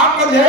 ಆಕಲೆ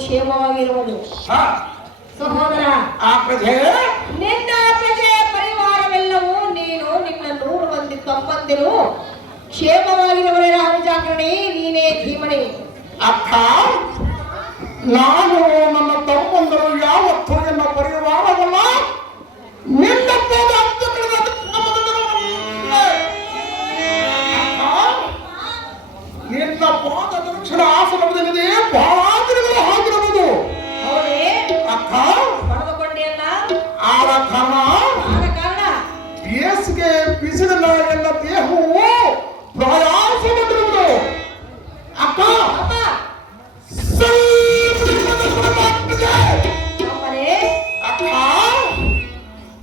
ಕ್ಷೇಮವಾಗಿರುವುದು. ಸಹೋದರ, ನಿನ್ನ ಪ್ರಜೆ ಪರಿವಾರವೆಲ್ಲವೂ ನೀನು ನಿನ್ನ 100 ಮಂದಿ ತಮ್ಮಂದಿರು ಕ್ಷೇಮವಾಗಿರುವರೆ ರಾಜಾಕರಣೆ ನೀನೇ ಧೀಮಣಿ. ಅಕ್ಕ, ನಾನು ನನ್ನ ತಮ್ಮಂದರು ಯಾವತ್ತೂ ನನ್ನ ಪರಿವಾರವಲ್ಲ ನಿನ್ನ ನಿನ್ನ ಪಾದ ದಕ್ಷಿಣ ಆಸನದಲ್ಲಿ ಬಹಳ ದಿನಗಳು ಆಗಿರಬಹುದು. ಅಕ್ಕ, ಪಡೆದುಕೊಂಡೆಯಲ್ಲ, ಆದ ಕಾರಣ ಬೇಸಿಗೆ ಬಿಸಿಲಿನ ಎಲ್ಲ ದೇಹವು ಪ್ರಯಾಸವಾಗಿರುವುದು. ಅಕ್ಕ, ಅಕ್ಕ,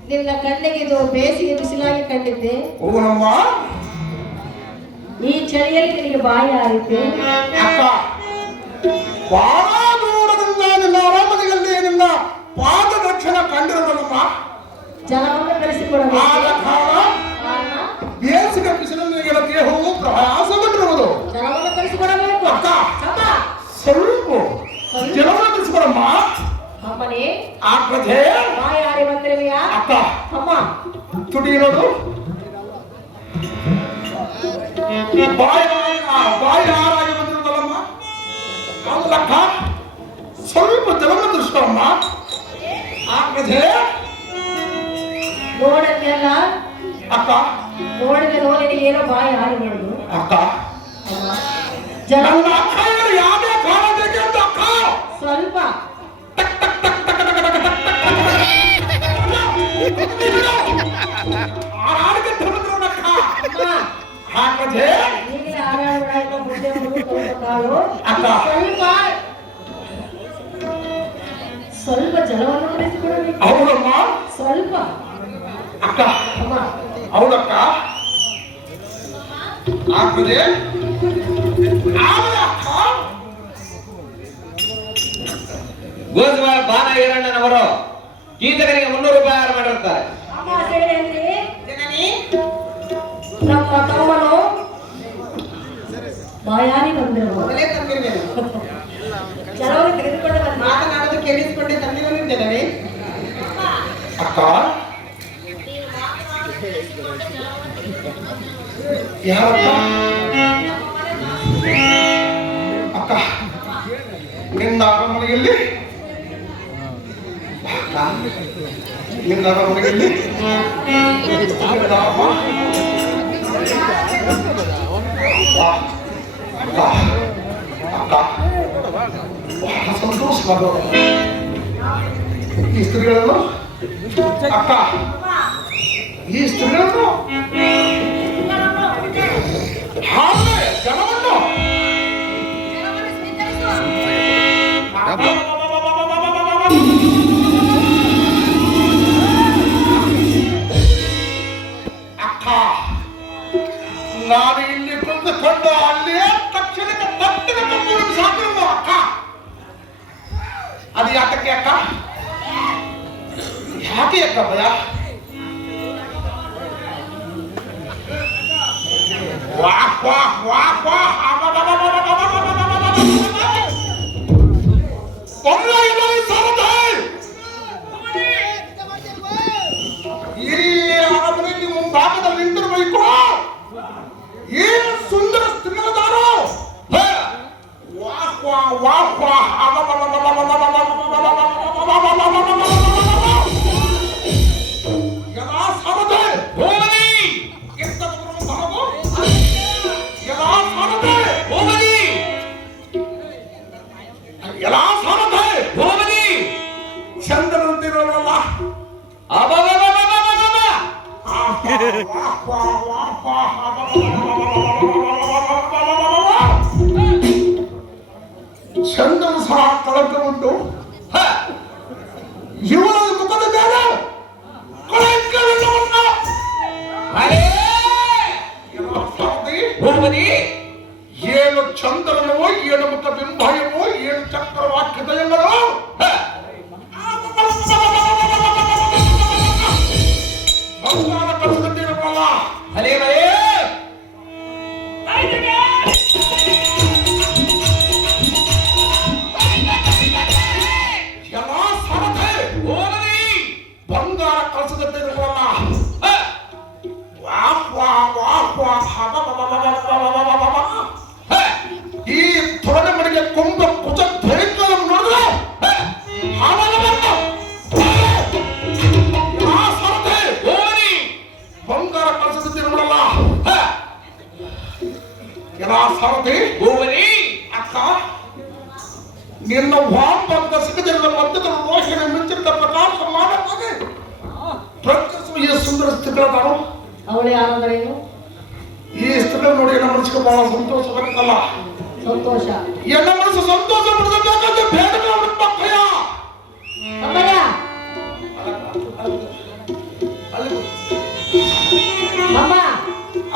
ನಿನ್ನ ಕಣ್ಣಿಗೆ ಇದು ಬೇಸಿಗೆ ಬಿಸಿಲಾಗಿ ಕಂಡಿದ್ದೆ. ಓನಮ್ಮ, ಈ ಚಳಿಯಲ್ಲಿ ನಿನಗೆ ಬಾಯಿ ಆರಿತೆ. ಅಕ್ಕ, ಬಹಳ ದೂರದಿಂದ ನಿನ್ನ ಅರಮನೆಯಲ್ಲಿ ನಿನ್ನ ಪಾದ ರಕ್ಷಣ ಕಂಡಿರುವುದಮ್ಮ. ಜಲವನ್ನು ಕಳಿಸಿಕೊಡಬೇಕು. ಆದ ಕಾರಣ ಬೇಸಿಗೆ ಬಿಸಿಲಿನ ದೇಹವು ಪ್ರಯಾಸಗೊಂಡಿರುವುದು. ಜಲವನ್ನು ಕಳಿಸಿಕೊಡಬೇಕು. ಅಕ್ಕ, ಸ್ವಲ್ಪ ಜಲವನ್ನು ಕಳಿಸಿಕೊಡಮ್ಮ. ಅಮ್ಮನೇ, ಆ ಪ್ರಜೆ ಬಾಯಿ ಆರಿ ಬಂದಿರುವೆಯಾ? ಅಕ್ಕ, ಅಮ್ಮ, ತುಟಿ ಇರೋದು ಬಾಯಿ ಆರಾಗಿ ಬಂದಿರುವುದಲ್ಲಮ್ಮ. ಅಲ್ಲಕ್ಕ, ಸ್ವಲ್ಪ ಜಲವನ್ನು ದೃಷ್ಟಮ್ಮ. ಆ ಪ್ರಜೆ ನೋಡಕ್ಕೆಲ್ಲ ಅಕ್ಕ, ನೋಡಿದ್ರೆ ನಿನಗೆ ಏನೋ ಬಾಯಿ ಆರಿ ಬರುದು. ಅಕ್ಕ, ಜಲ ಅಕ್ಕ ಯಾವುದೇ ಕಾರಣ ಬೇಕೆಂದು ಅಕ್ಕ ಸ್ವಲ್ಪ ಸ್ವಲ್ಪ ಜಲವನ್ನು ಕಳಿಸಿಕೊಡಬೇಕು. ಹೌದಮ್ಮ, ಸ್ವಲ್ಪ ಅಕ್ಕ, ಹೌದಕ್ಕ. ಆಗ್ತದೆ ಗೋಸ್ವಾಳ ಬಾಲ ಈರಣ್ಣನವರು ಗೀತಕರಿಗೆ 300 ರೂಪಾಯಿ ಆಹಾರ ಮಾಡಿರ್ತಾರೆ. ನಮ್ಮ ತಮ್ಮನು ಬಾಯಾರಿ ಬಂದರು. ಕೆಲವರು ತೆಗೆದುಕೊಂಡು ಮಾತನಾಡೋದು ಕೇಳಿಸಿಕೊಂಡೆ ತಂದಿರುತ್ತೇವೆ. ಅಕ್ಕ, ಯಾರಕ್ಕ? ಅಕ್ಕ, ನಿನ್ನ ಅರಮನೆಯಲ್ಲಿ ನಿನ್ನ ಅರಮನೆಯಲ್ಲಿ ಅಕ್ಕ, ಬಹಳ ಸಂತೋಷವಾದ ಈ ಸ್ತ್ರೀಗಳನ್ನು ಅಕ್ಕ, ಈ ಸ್ತ್ರೀಗಳನ್ನು ಜನವನ್ನು ಅಕ್ಕ, ನಾನು ಇಲ್ಲಿ ಕುಳಿತುಕೊಂಡು ಅಲ್ಲೇ ತಕ್ಷಣಕ್ಕೆ ತಟ್ಟಿನ ಕಪ್ಪು ಸಾಕಿರುವ ಅಕ್ಕ. ಅದು ಯಾತಕ್ಕೆ ಅಕ್ಕ? ಯಾಕೆ ಅಕ್ಕ ಭಯ? ವಾಹ್ ವಾಹ್ ವಾಹ್ ವಾಹ್ ಈ ಮುಂಭಾಗದಲ್ಲಿ ನಿಂತಿರಬೇಕು. ಏನು ಸುಂದರ ಸ್ತ್ರೀಯದಾರು. ವಾಹ್ ವಾಹ್ ವಾಹ್ ವಾಹ್ ಎಲ್ಲ ಸಾರದೆ ಹೋಗಲಿ. ಎಂತದ್ದು ಬರಬಹುದು? ಎಲ್ಲ ಸಾರದೆ ಹೋಗಲಿ. ಎಲ್ಲ ಸಾರದೆ ಹೋಗಲಿ. ಚಂದ್ರನಂತಿರೋಲ್ಲ. ಚಂದನು ಸಹ ಕಳಕ ಉಂಟು. ಇವರ ಮುಖದ ಮೇಲೆ ಏನು ಚಂದ್ರನವೋ, ಏನು ಮುಖ ಬಿಂಬಯವೋ, ಏನು ಚಕ್ರವಾಕ್ಯದಯங்களோ ಭಗವಾನ ಕಲಿಸುತ್ತಿರಲ್ಲ. ಅಲೇ ಮರೇ ಎಲ್ಲ ಸಾರಥೆ ಹೋಗಲಿ. ಬಂಗಾರ ಕಲಿಸುತ್ತಿರಲ್ಲ. ಈ ತೊಡೆ ಮಡಿಗೆ ಕೊಂಬ ಕುಚ ಭಯಂಕರ ನೋಡಿದ್ರೆ ಬಂಗಾರ ಕಲಿಸುತ್ತಿರಲ್ಲ. ಎಲ್ಲ ಸಾರಥಿ ಹೋಗಲಿ. ಅಕ್ಕ, ನಿನ್ನ ವಾಂಬಂತ ಸಿಗದಿರುವ ಮಧ್ಯದ ರೋಷಣೆ ಮಿಂಚಿದ ಪ್ರಕಾಶ ಮಾಡಕ್ಕಾಗಿ ಪ್ರಕಟಿಸುವ ಈ ಸುಂದರ ಸ್ಥಿತಿಗಳಾದವು. ಅವಳು ಯಾರಂದ್ರೇನು? ಈ ಸ್ಥಿತಿ ನೋಡಿ ನನ್ನ ಮನಸ್ಸಿಗೆ ಬಹಳ ಸಂತೋಷವಾಗುತ್ತಲ್ಲ. ಸಂತೋಷ. ಎನ್ನ ಮನಸ್ಸು ಸಂತೋಷ ಪಡಬೇಕಾದ್ರೆ ಬೇಡವೇ ಅವರ ಭಯ. ಅಮ್ಮಯ್ಯ, ಅಮ್ಮ,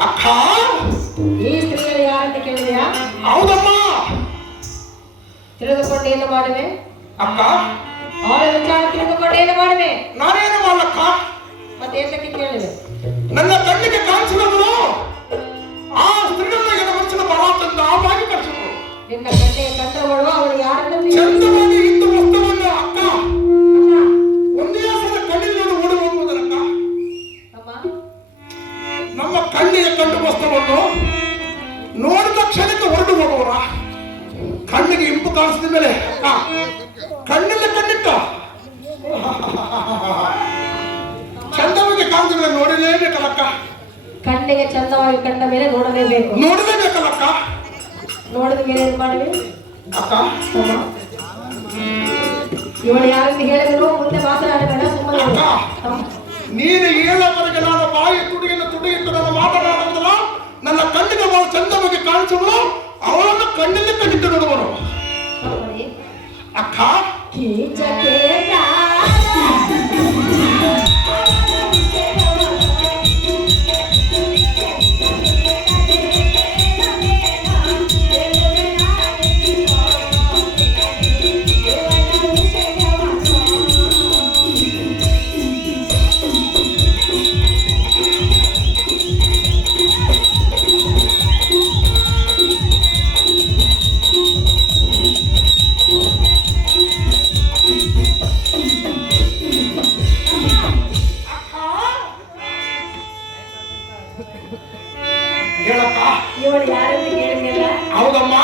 ಅಕ್ಕ, ಈ ಸ್ತ್ರೀಗಳು ಯಾರಂತ ಕೇಳಿದೆಯಾ? ಹೌದಮ್ಮ. ತಿಳಿದುಕೊಂಡು ಏನು ಮಾಡುವೆ? ಅಕ್ಕ, ಅವಳ ವಿಚಾರ ತಿಳಿದುಕೊಂಡು ಏನು ಮಾಡುವೆ? ನಾನೇನು ಮಾಡಕ್ಕ? ಮತ್ತೆ ಏತಕ್ಕೆ ಕೇಳಿವೆ? ನನ್ನ ಕಣ್ಣಿಗೆ ಕಾಣಿಸಿದವರು ಆ ಸ್ತ್ರೀಗಳನ್ನ ನನ್ನ ಮನಸ್ಸಿನ ಬಹಳ ಚಂದವಾಗಿ ಕಳಿಸಿದ್ರು. ನಿನ್ನ ಕಣ್ಣಿಗೆ ಕಂಡವಳು ಅವಳು ಯಾರಂತ ಚಂದವಾಗಿ ಇದ್ದ ವಸ್ತುವನ್ನು ಅಕ್ಕ ಒಂದೇ ಸಲ ಕಣ್ಣಿನ ಓಡಿ ಹೋಗುವುದಕ್ಕ. ಅಮ್ಮ, ನಮ್ಮ ಕಣ್ಣಿಗೆ ಕಂಡು ವಸ್ತುವನ್ನು ನೋಡಿದ ಕ್ಷಣಕ್ಕೆ ಹೊರಟು ಹೋಗುವರ ಕಣ್ಣಿಗೆ ಇಂಪು ಕಾಣಿಸಿದ ಮೇಲೆ ಕಣ್ಣಲ್ಲಿ ಕಣ್ಣಿಟ್ಟ ಚಂದವಾಗಿ ಕಾಣಿಸಿದ್ರೆ ನೋಡಲೇಬೇಕಲ್ಲಕ್ಕ. ಕಣ್ಣಿಗೆ ಚಂದವಾಗಿ ಕಂಡ ಮೇಲೆ ನೋಡಲೇಬೇಕು. ನೋಡಲೇಬೇಕಲ್ಲಕ್ಕ. ನೋಡಿದ ಮೇಲೆ ಏನು ಮಾಡುವೆ? ಅಕ್ಕ, ಅಮ್ಮ, ಇವಳು ಯಾರಂತ ಹೇಳಿದ್ರು ಮುಂದೆ ಮಾತನಾಡಬೇಡ, ಸುಮ್ಮನೆ ಅಕ್ಕ, ಅಮ್ಮ, ನೀನು ಹೇಳವರೆಗೆ ನಾನು ಬಾಯಿ ತುಡಿಯಿಟ್ಟು ನಾನು ಮಾತನಾಡುವುದಿಲ್ಲ. ನನ್ನ ಕಣ್ಣಿಗೆ ಬಹಳ ಚಂದವಾಗಿ ಕಾಣಿಸುವಳು ಅವಳನ್ನು ಕಣ್ಣಲ್ಲಿ ಕಣ್ಣಿಟ್ಟು ನೋಡುವನು. ಅಮ್ಮನೇ, ಅಕ್ಕ, ಕೀಚಕೆ ಹೇಳಕ್ಕ. ಇವಳು ಯಾರಂತ ಕೇಳಿದ್ಯಲ್ಲ? ಹೌದಮ್ಮ.